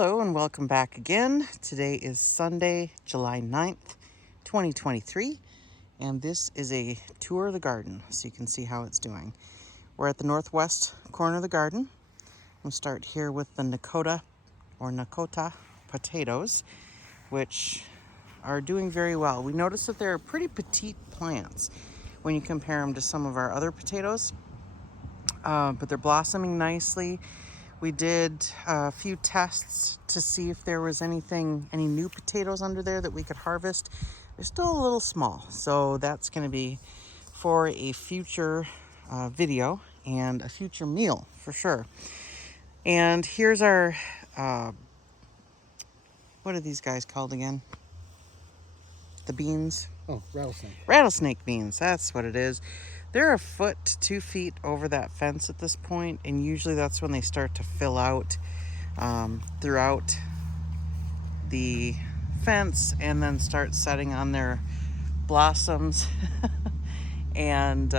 Hello and welcome back again. Today is Sunday, July 9th, 2023, and this is a tour of the garden so you can see how it's doing. We're at the northwest corner of the garden. We'll start here with the Nakota potatoes, which are doing very well. We noticed that they're pretty petite plants when you compare them to some of our other potatoes, but they're blossoming nicely. We did a few tests to see if there was any new potatoes under there that we could harvest. They're still a little small, so that's going to be for a future video and a future meal for sure. And here's our, what are these guys called again? The beans? Oh, rattlesnake. Rattlesnake beans, that's what it is. They're 1 foot to 2 feet over that fence at this point, and usually that's when they start to fill out throughout the fence and then start setting on their blossoms and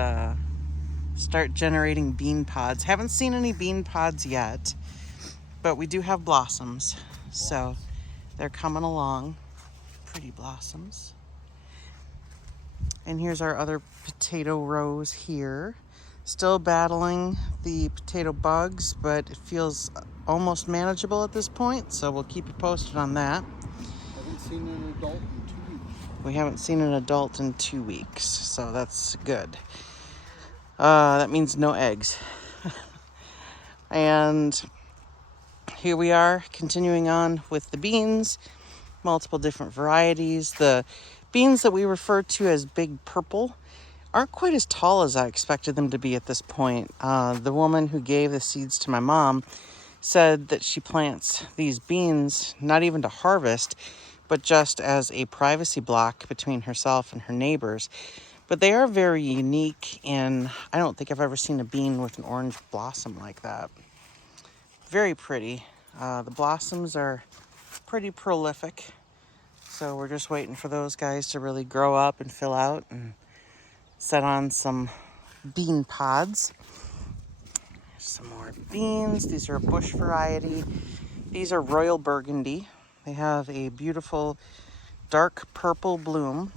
start generating bean pods. Haven't seen any bean pods yet, but we do have blossoms, so they're coming along. Pretty blossoms. And here's our other potato rows here. Still battling the potato bugs, but it feels almost manageable at this point, so we'll keep you posted on that. Haven't seen an adult in 2 weeks. We haven't seen an adult in 2 weeks, so that's good. That means no eggs. And here we are continuing on with the beans, multiple different varieties. The beans that we refer to as Big Purple aren't quite as tall as I expected them to be at this point. The woman who gave the seeds to my mom said that she plants these beans not even to harvest, but just as a privacy block between herself and her neighbors. But they are very unique, and I don't think I've ever seen a bean with an orange blossom like that. Very pretty. The blossoms are pretty prolific, so we're just waiting for those guys to really grow up and fill out and set on some bean pods. Some more beans. These are a bush variety. These are Royal Burgundy. They have a beautiful dark purple bloom,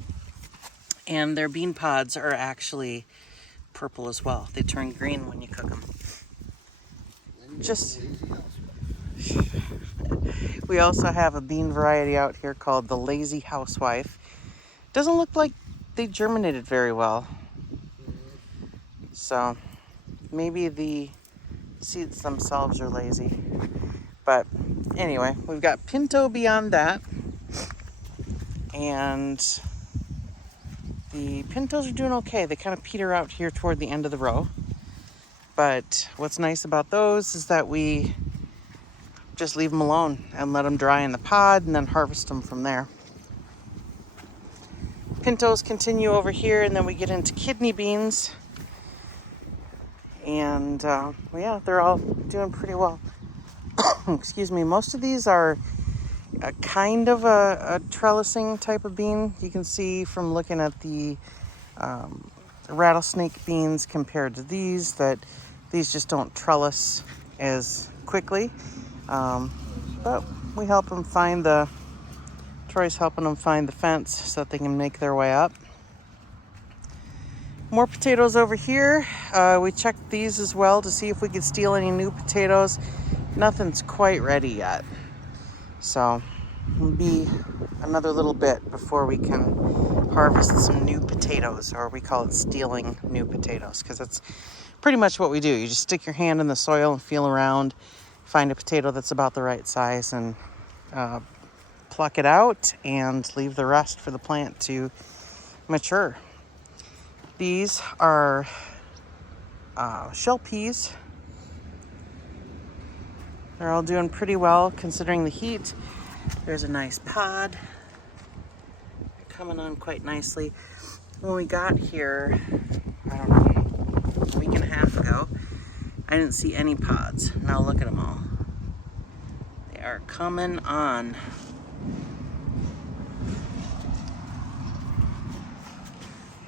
and their bean pods are actually purple as well. They turn green when you cook them. We also have a bean variety out here called the Lazy Housewife. Doesn't look like they germinated very well. So maybe the seeds themselves are lazy. But anyway, we've got Pinto beyond that. And the Pintos are doing okay. They kind of peter out here toward the end of the row. But what's nice about those is that we just leave them alone and let them dry in the pod and then harvest them from there. Pintos continue over here, and then we get into kidney beans. And yeah, they're all doing pretty well. Excuse me. Most of these are a kind of a trellising type of bean. You can see from looking at the rattlesnake beans compared to these that these just don't trellis as quickly. But we help them find Troy's helping them find the fence so that they can make their way up. More potatoes over here. We checked these as well to see if we could steal any new potatoes. Nothing's quite ready yet. So it'll be another little bit before we can harvest some new potatoes, or we call it stealing new potatoes, because that's pretty much what we do. You just stick your hand in the soil and feel around, find a potato that's about the right size, and pluck it out and leave the rest for the plant to mature. These are shell peas. They're all doing pretty well considering the heat. There's a nice pod. They're coming on quite nicely. When we got here, I don't know, a week and a half ago, I didn't see any pods. Now look at them all. They are coming on.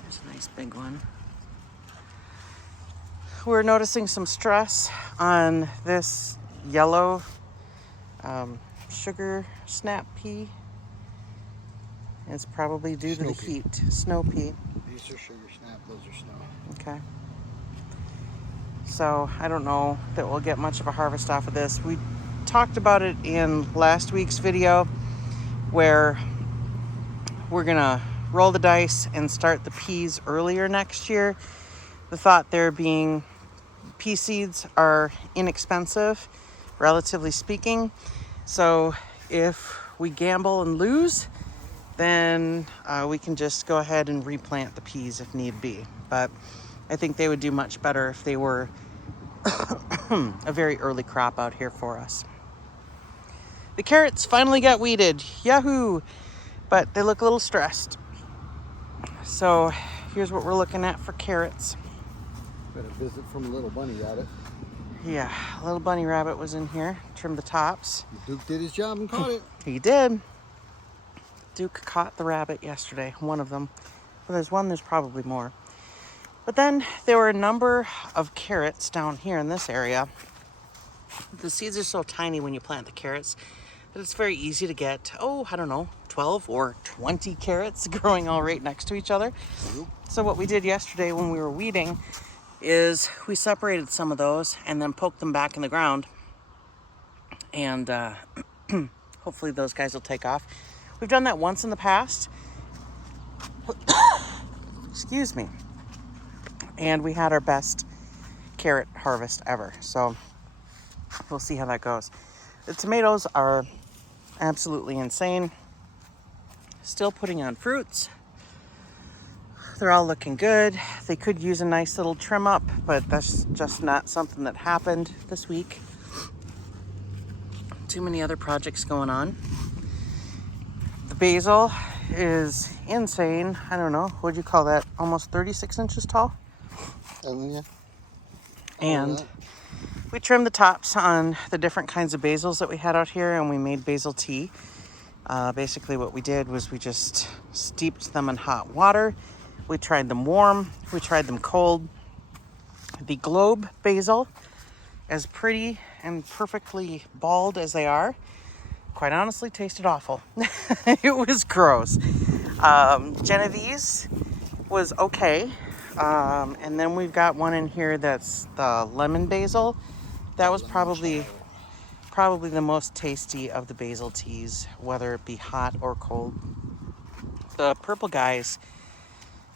There's a nice big one. We're noticing some stress on this yellow sugar snap pea. It's probably due to the Snow pea. heat. Snow pea. These are sugar snap, those are snow. Okay. So I don't know that we'll get much of a harvest off of this. We talked about it in last week's video where we're gonna roll the dice and start the peas earlier next year. The thought there being pea seeds are inexpensive, relatively speaking. So if we gamble and lose, then we can just go ahead and replant the peas if need be. But I think they would do much better if they were a very early crop out here for us. The carrots finally got weeded. Yahoo! But they look a little stressed. So here's what we're looking at for carrots. Got a visit from a little bunny rabbit. Yeah, little bunny rabbit was in here, trimmed the tops. Duke did his job and caught it. He did. Duke caught the rabbit yesterday, one of them. Well, there's probably more. But then there were a number of carrots down here in this area. The seeds are so tiny when you plant the carrots that it's very easy to get, 12 or 20 carrots growing all right next to each other. So what we did yesterday when we were weeding is we separated some of those and then poked them back in the ground. And hopefully those guys will take off. We've done that once in the past. Excuse me. And we had our best carrot harvest ever. So we'll see how that goes. The tomatoes are absolutely insane. Still putting on fruits. They're all looking good. They could use a nice little trim up, but that's just not something that happened this week. Too many other projects going on. The basil is insane. I don't know, what'd you call that? Almost 36 inches tall? Yeah. And we trimmed the tops on the different kinds of basils that we had out here, and we made basil tea. Basically what we did was we just steeped them in hot water. We tried them warm. We tried them cold. The globe basil, as pretty and perfectly bald as they are, quite honestly tasted awful. It was gross. Genovese was okay. And then we've got one in here that's the lemon basil. That was probably the most tasty of the basil teas, whether it be hot or cold. The purple guys,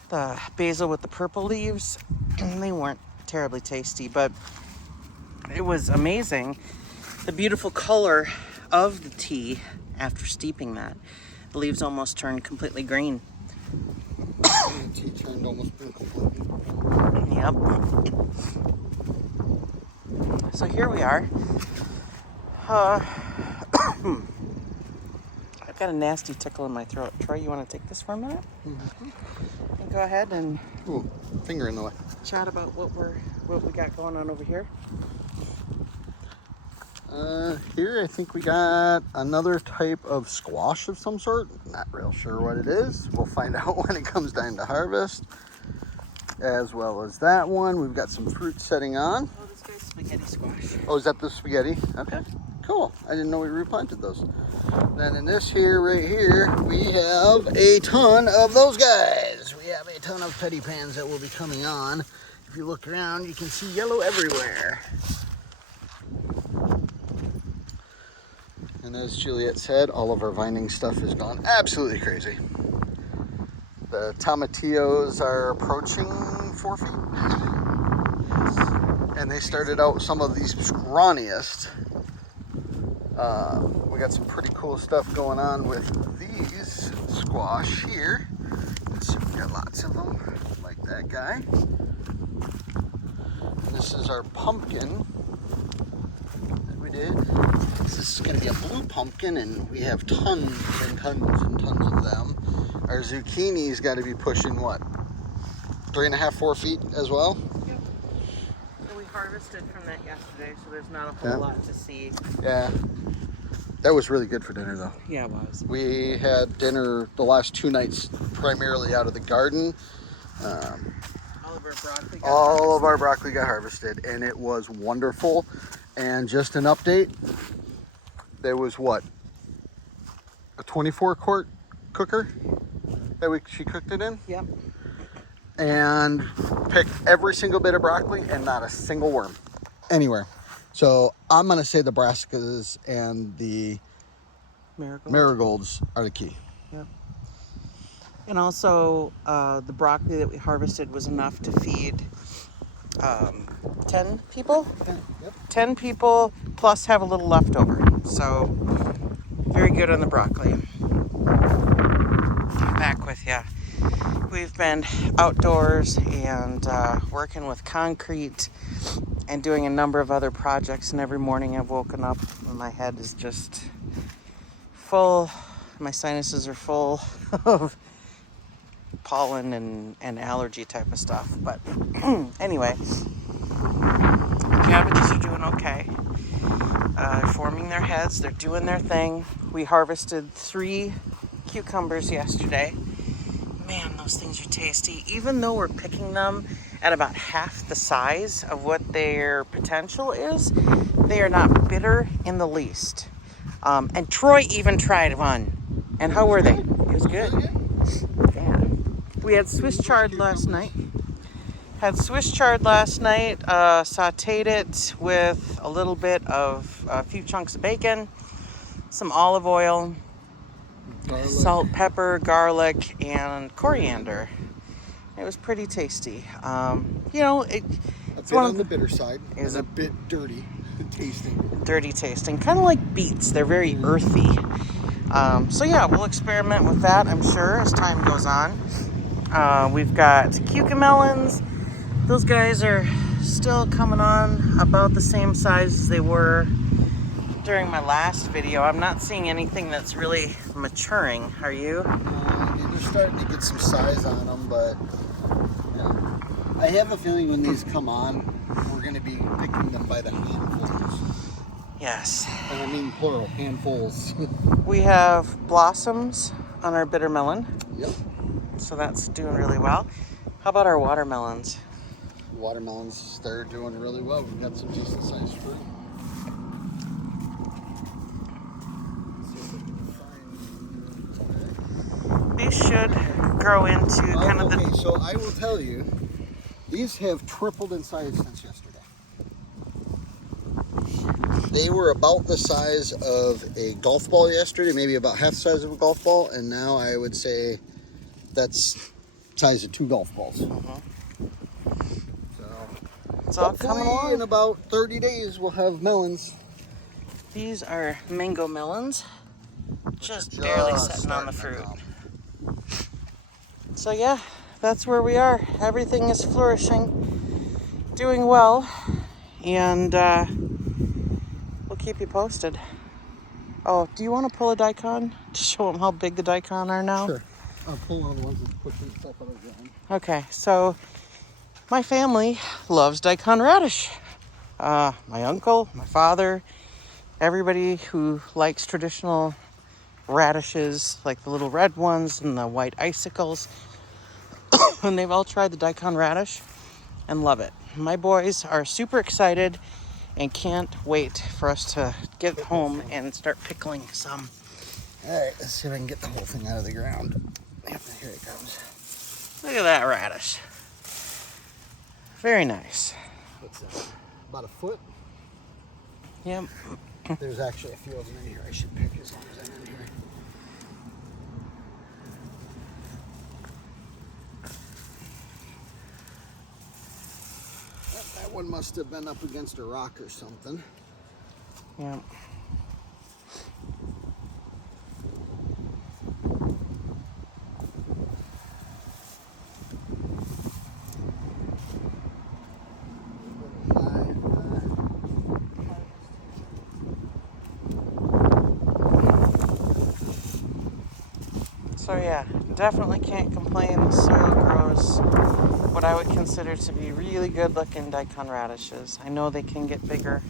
the basil with the purple leaves, they weren't terribly tasty, but it was amazing. The beautiful color of the tea after steeping that. The leaves almost turned completely green. The tea turned almost completely. Yep. So here we are. I've got a nasty tickle in my throat. Troy, you want to take this for a minute? Mm-hmm. And go ahead and Ooh, finger in the way. chat about what we got going on over here. Here I think we got another type of squash of some sort. Not real sure what it is. We'll find out when it comes time to harvest. As well as that one. We've got some fruit setting on. Oh, this guy's spaghetti squash. Oh, is that the spaghetti? Okay, cool. I didn't know we replanted those. Then in this here, right here, we have a ton of those guys. We have a ton of petty pans that will be coming on. If you look around, you can see yellow everywhere. And as Juliet said, all of our vining stuff has gone absolutely crazy. The tomatillos are approaching 4 feet. And they started out some of these scrawniest. We got some pretty cool stuff going on with these squash here. Let's see, we got lots of them, like that guy. And this is our pumpkin that we did. This is going to be a blue pumpkin, and we have tons and tons and tons of them. Our zucchini's got to be pushing what? 3.5, 4 feet as well? Yep. So we harvested from that yesterday, so there's not a whole lot to see. Yeah. That was really good for dinner, though. Yeah, it was. We had dinner the last 2 nights primarily out of the garden. All of our broccoli got harvested, and it was wonderful. And just an update, there was what? a 24-quart cooker that she cooked it in. Yep. And picked every single bit of broccoli and not a single worm anywhere. So I'm gonna say the brassicas and the marigolds are the key. Yep. And also, the broccoli that we harvested was enough to feed 10 people. Yep. 10 people plus have a little leftover. So very good on the broccoli. Back with you. We've been outdoors and working with concrete and doing a number of other projects, and every morning I've woken up and my head is just full, my sinuses are full of pollen and allergy type of stuff. But anyway, the cabbages are doing okay. They're forming their heads, they're doing their thing. We harvested 3 cucumbers yesterday. Man, those things are tasty. Even though we're picking them at about half the size of what their potential is, they are not bitter in the least. And Troy even tried one. And how were they? It was good. Yeah. We had Swiss chard last night. Sauteed it with a little bit of a few chunks of bacon, some olive oil, salt, pepper, garlic, and coriander. It was pretty tasty. It's one on the bitter side. Is a bit dirty tasting. Dirty tasting, kind of like beets. They're very earthy. So yeah, we'll experiment with that, I'm sure, as time goes on. We've got cucamelons. Those guys are still coming on about the same size as they were during my last video. I'm not seeing anything that's really maturing. Are you? They're starting to get some size on them, but yeah. I have a feeling when these come on, we're going to be picking them by the handfuls. Yes. And I mean plural, handfuls. We have blossoms on our bitter melon. Yep. So that's doing really well. How about our watermelons? Watermelons, they're doing really well. We've got some decent sized fruit. These should grow into kind of Okay, so I will tell you, these have tripled in size since yesterday. They were about the size of a golf ball yesterday, maybe about half the size of a golf ball, and now I would say that's the size of 2 golf balls. So it's all coming along. In about 30 days, we'll have melons. These are mango melons, just barely sitting on the fruit. So yeah, that's where we are. Everything is flourishing, doing well, and we'll keep you posted. Oh, do you want to pull a daikon to show them how big the daikon are now? Sure. I'll pull one of the ones that's pushing itself out of the ground. Okay, so my family loves daikon radish. My uncle, my father, everybody who likes traditional radishes, like the little red ones and the white icicles, and they've all tried the daikon radish and love it. My boys are super excited and can't wait for us to get home and start pickling some. All right, let's see if I can get the whole thing out of the ground. Yep, here it comes. Look at that radish. Very nice. What's that? About a foot? Yep. There's actually a few of them in here I should pick as long as I'm in here. That one must have been up against a rock or something. Yep. So yeah, definitely can't complain. The soil grows what I would consider to be really good looking daikon radishes. I know they can get bigger.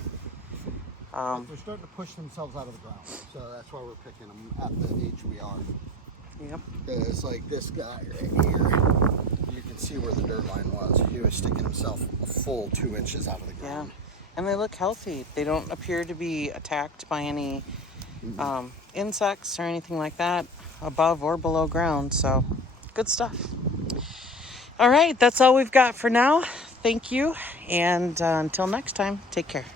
They're starting to push themselves out of the ground, so that's why we're picking them at the age we are. Yep. It's like this guy right here. You can see where the dirt line was. He was sticking himself a full 2 inches out of the ground. Yeah, and they look healthy. They don't appear to be attacked by any insects or anything like that above or below ground. So good stuff. All right, that's all we've got for now. Thank you. And until next time, take care.